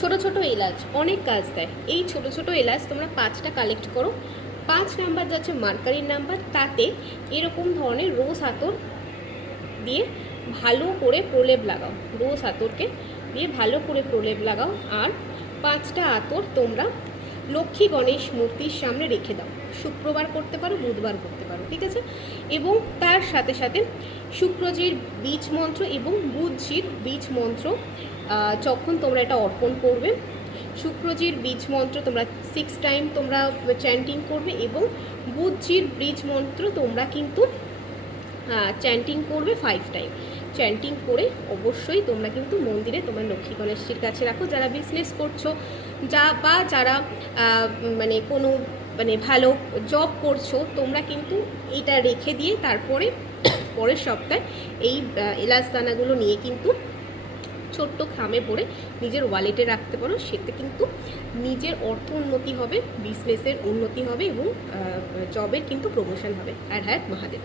ছোট ছোট এলাচ অনেক কাজ দেয়। এই ছোট ছোট এলাচ তোমরা 5টা কালেক্ট করো। 5 নাম্বার যাচ্ছে মার্কারির নাম্বার, তাতে এরকম ধরনের রোজ আতর দিয়ে ভালো করে প্রলেপ লাগাও। রোজ আতরকে দিয়ে ভালো করে প্রলেপ লাগাও। আর 5টা আতর তোমরা লক্ষ্মী গণেশ মূর্তির সামনে রেখে দাও। শুক্রবার করতে পারো, বুধবার করতে পারো, ঠিক আছে। এবং তার সাথে সাথে শুক্রজির বীজ মন্ত্র এবং বুধজির বীজ মন্ত্র যখন তোমরা এটা অর্পণ করবে, শুক্রজির বীজ মন্ত্র তোমরা 6 টাইম তোমরা চ্যান্টিং করবে এবং বুধজির বীজ মন্ত্র তোমরা কিন্তু চ্যান্টিং করবে 5 টাইম। চ্যান্টিং করে অবশ্যই তোমরা কিন্তু মন্দিরে তোমার লক্ষ্মী গণেশজির কাছে রাখো। যারা বিজনেস করছো বা যারা মানে কোনো মানে ভালো জব করছো, তোমরা কিন্তু এটা রেখে দিয়ে তারপরে পরের সপ্তাহে এই এলাচ দানাগুলো নিয়ে কিন্তু ছোট্ট খামে ভরে নিজের ওয়ালেটে রাখতে পারো। সেটা কিন্তু নিজের অর্থ উন্নতি হবে, বিজনেসের উন্নতি হবে এবং জবের কিন্তু প্রমোশন হবে। আর হ্যাঁ, মহাদেব।